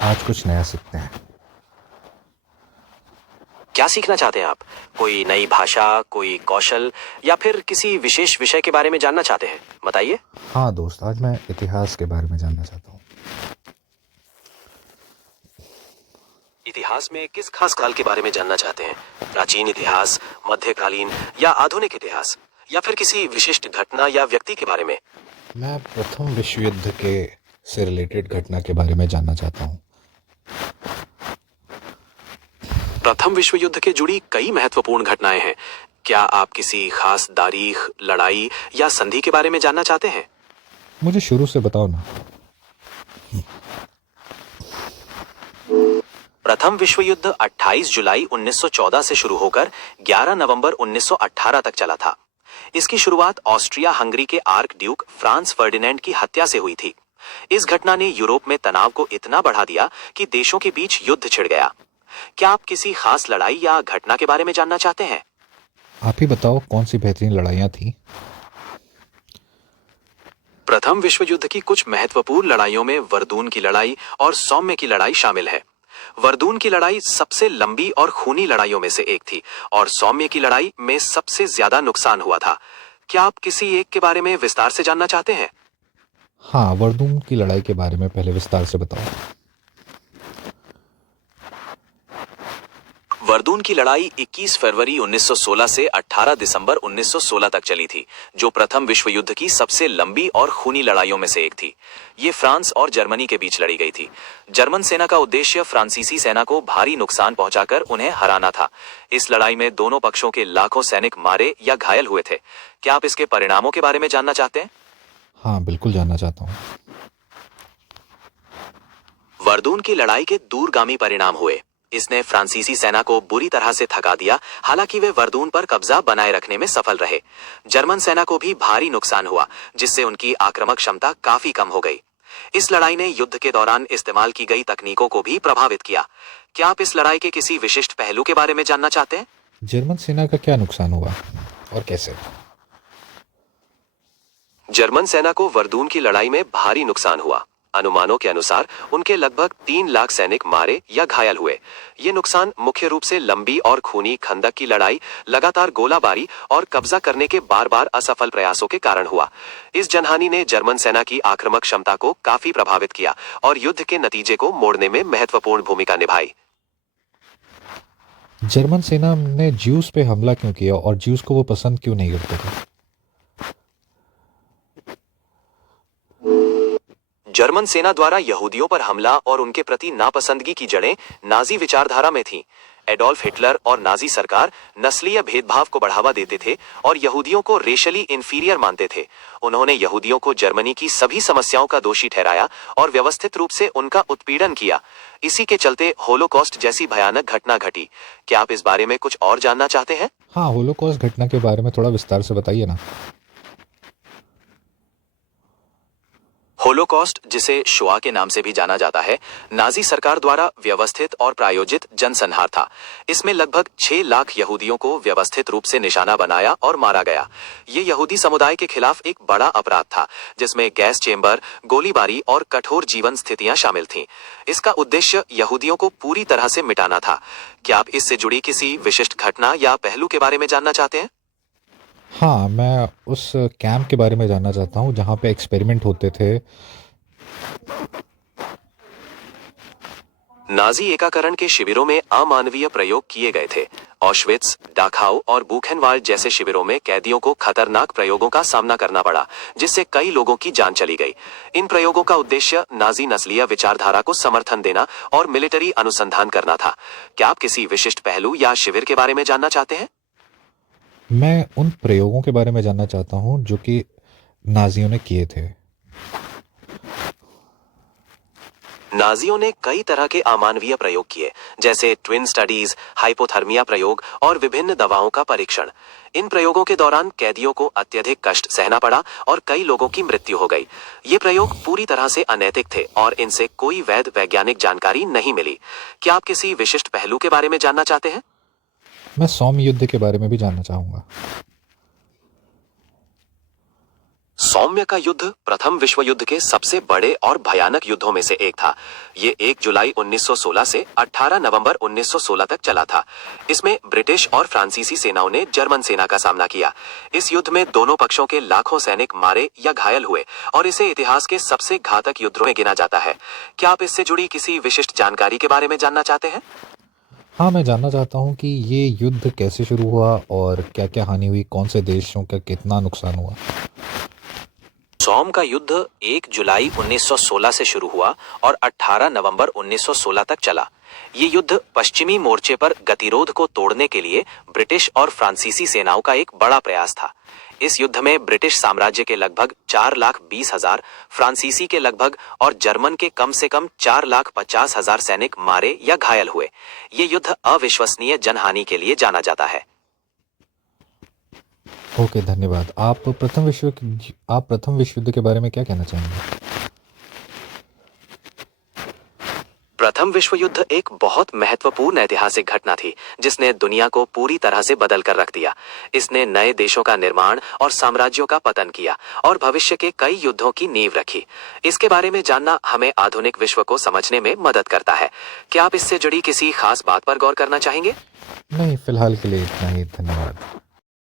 आज कुछ नया सीखते हैं। क्या सीखना चाहते हैं आप? कोई नई भाषा, कोई कौशल, या फिर किसी विशेष विषय के बारे में जानना चाहते हैं? बताइए। हाँ दोस्त, आज मैं इतिहास के बारे में जानना चाहता हूँ। इतिहास में किस खास काल के बारे में जानना चाहते हैं? प्राचीन इतिहास, मध्यकालीन, या आधुनिक इतिहास, या फिर किसी विशिष्ट घटना या व्यक्ति के बारे में? मैं प्रथम विश्व युद्ध के से रिलेटेड घटना के बारे में जानना चाहता हूँ। प्रथम विश्व युद्ध के जुड़ी कई महत्वपूर्ण घटनाएं हैं। क्या आप किसी खास तारीख, लड़ाई या संधि के बारे में जानना चाहते हैं? मुझे शुरू से बताओ ना। प्रथम विश्व युद्ध 28 जुलाई 1914 से शुरू होकर 11 नवंबर 1918 तक चला था। इसकी शुरुआत ऑस्ट्रिया हंगरी के आर्क ड्यूक फ्रांस फर्डिनेंड की हत्या से हुई थी। इस घटना ने यूरोप में तनाव को इतना बढ़ा दिया कि देशों के बीच युद्ध छिड़ गया। क्या आप किसी खास लड़ाई या घटना के बारे में जानना चाहते हैं? आप ही बताओ, कौन सी बेहतरीन लड़ाइयाँ थीं? प्रथम विश्व युद्ध की कुछ महत्वपूर्ण लड़ाइयों में वर्दून की लड़ाई और सौम्य की लड़ाई शामिल है। वर्दून की लड़ाई सबसे लंबी और खूनी लड़ाइयों में से एक थी और सौम्य की लड़ाई में सबसे ज्यादा नुकसान हुआ था। क्या आप किसी एक के बारे में विस्तार से जानना चाहते हैं? हाँ, वर्दून की लड़ाई के बारे में पहले विस्तार से बताओ। वर्दून की लड़ाई 21 फरवरी 1916 से 18 दिसंबर 1916 तक चली थी, जो प्रथम विश्व युद्ध की सबसे लंबी और खूनी लड़ाइयों में से एक थी। ये फ्रांस और जर्मनी के बीच लड़ी गई थी। जर्मन सेना का उद्देश्य फ्रांसीसी सेना को भारी नुकसान पहुंचाकर उन्हें हराना था। इस लड़ाई में दोनों पक्षों के लाखों सैनिक मारे या घायल हुए थे। क्या आप इसके परिणामों के बारे में जानना चाहते हैं? हाँ, बिल्कुल जानना चाहता हूँ। वर्दून की लड़ाई के दूरगामी परिणाम हुए। इसने फ्रांसीसी सेना को बुरी तरह से थका दिया, हालांकि वे वर्दून पर कब्जा बनाए रखने में सफल रहे। जर्मन सेना को भी भारी नुकसान हुआ, जिससे उनकी आक्रामक क्षमता काफी कम हो गई। इस लड़ाई ने युद्ध के दौरान इस्तेमाल की गई तकनीकों को भी प्रभावित किया। क्या आप इस लड़ाई के किसी विशिष्ट पहलू के बारे में जानना चाहते हैं? जर्मन सेना का क्या नुकसान हुआ और कैसे? जर्मन सेना को वर्दून की लड़ाई में भारी नुकसान हुआ। अनुमानों के अनुसार उनके लगभग 3 लाख सैनिक मारे या घायल हुए। ये नुकसान मुख्य रूप से लंबी और खूनी खंदक की लड़ाई, लगातार गोलाबारी और कब्जा करने के बार बार असफल प्रयासों के कारण हुआ। इस जनहानि ने जर्मन सेना की आक्रामक क्षमता को काफी प्रभावित किया और युद्ध के नतीजे को मोड़ने में महत्वपूर्ण भूमिका निभाई। जर्मन सेना ने ज्यूस पे हमला क्यों किया और ज्यूस को वो पसंद क्यों नहीं करते थे? जर्मन सेना द्वारा यहूदियों पर हमला और उनके प्रति नापसंदगी की जड़ें नाजी विचारधारा में थीं। एडोल्फ हिटलर और नाजी सरकार नस्लीय भेदभाव को बढ़ावा देते थे और यहूदियों को रेशली इंफीरियर मानते थे। उन्होंने यहूदियों को जर्मनी की सभी समस्याओं का दोषी ठहराया और व्यवस्थित रूप से उनका उत्पीड़न किया। इसी के चलते होलोकॉस्ट जैसी भयानक घटना घटी। क्या आप इस बारे में कुछ और जानना चाहते हैं? हाँ, होलोकॉस्ट घटना के बारे में थोड़ा विस्तार से बताइए ना। होलोकॉस्ट, जिसे शोआ के नाम से भी जाना जाता है, नाजी सरकार द्वारा व्यवस्थित और प्रायोजित जनसंहार था। इसमें लगभग 6 लाख यहूदियों को व्यवस्थित रूप से निशाना बनाया और मारा गया। ये यहूदी समुदाय के खिलाफ एक बड़ा अपराध था, जिसमें गैस चेंबर, गोलीबारी और कठोर जीवन स्थितियां शामिल थीं। इसका उद्देश्य यहूदियों को पूरी तरह से मिटाना था। क्या आप इससे जुड़ी किसी विशिष्ट घटना या पहलू के बारे में जानना चाहते हैं? हाँ, मैं उस कैंप के बारे में जानना चाहता हूँ जहाँ पे एक्सपेरिमेंट होते थे। नाजी एकाकरण के शिविरों में अमानवीय प्रयोग किए गए थे। ऑशविट्स, डाखाउ और बुखेनवाल्ड जैसे शिविरों में कैदियों को खतरनाक प्रयोगों का सामना करना पड़ा, जिससे कई लोगों की जान चली गई। इन प्रयोगों का उद्देश्य नाजी नस्लीय विचारधारा को समर्थन देना और मिलिट्री अनुसंधान करना था। क्या आप किसी विशिष्ट पहलू या शिविर के बारे में जानना चाहते हैं? मैं उन प्रयोगों के बारे में जानना चाहता हूँ जो कि नाजियों ने किए थे। नाजियों ने कई तरह के अमानवीय प्रयोग किए, जैसे ट्विन स्टडीज, हाइपोथर्मिया प्रयोग और विभिन्न दवाओं का परीक्षण। इन प्रयोगों के दौरान कैदियों को अत्यधिक कष्ट सहना पड़ा और कई लोगों की मृत्यु हो गई। ये प्रयोग पूरी तरह से अनैतिक थे और इनसे कोई वैध वैज्ञानिक जानकारी नहीं मिली। क्या आप किसी विशिष्ट पहलू के बारे में जानना चाहते हैं? मैं सौम्य युद्ध के बारे में भी जानना चाहूँगा। सौम्य का युद्ध प्रथम विश्व युद्ध के सबसे बड़े और भयानक युद्धों में से एक था। ये 1 जुलाई 1916 से 18 नवंबर 1916 तक चला था। इसमें ब्रिटिश और फ्रांसीसी सेनाओं ने जर्मन सेना का सामना किया। इस युद्ध में दोनों पक्षों के लाखों सैनिक मारे या घायल हुए और इसे इतिहास के सबसे घातक युद्धों में गिना जाता है। क्या आप इससे जुड़ी किसी विशिष्ट जानकारी के बारे में जानना चाहते हैं? हाँ, मैं जानना चाहता हूँ कि ये युद्ध कैसे शुरू हुआ और क्या-क्या हानि हुई, कौन से देशों का कितना नुकसान हुआ? सोम का युद्ध 1 जुलाई 1916 से शुरू हुआ और 18 नवंबर 1916 तक चला। ये युद्ध पश्चिमी मोर्चे पर गतिरोध को तोड़ने के लिए ब्रिटिश और फ्रांसीसी सेनाओं का एक बड़ा प्रयास था। इस युद्ध में ब्रिटिश साम्राज्य के लगभग 4,20,000, फ्रांसीसी के लगभग और जर्मन के कम से कम 4,50,000 सैनिक मारे या घायल हुए। ये युद्ध अविश्वसनीय जनहानि के लिए जाना जाता है। ओके, धन्यवाद। आप प्रथम विश्व युद्ध के बारे में क्या कहना चाहेंगे? प्रथम विश्व युद्ध एक बहुत महत्वपूर्ण ऐतिहासिक घटना थी जिसने दुनिया को पूरी तरह से बदल कर रख दिया। इसने नए देशों का निर्माण और साम्राज्यों का पतन किया और भविष्य के कई युद्धों की नींव रखी। इसके बारे में जानना हमें आधुनिक विश्व को समझने में मदद करता है। क्या आप इससे जुड़ी किसी खास बात पर गौर करना चाहेंगे? नहीं, फिलहाल के लिए इतना ही। धन्यवाद।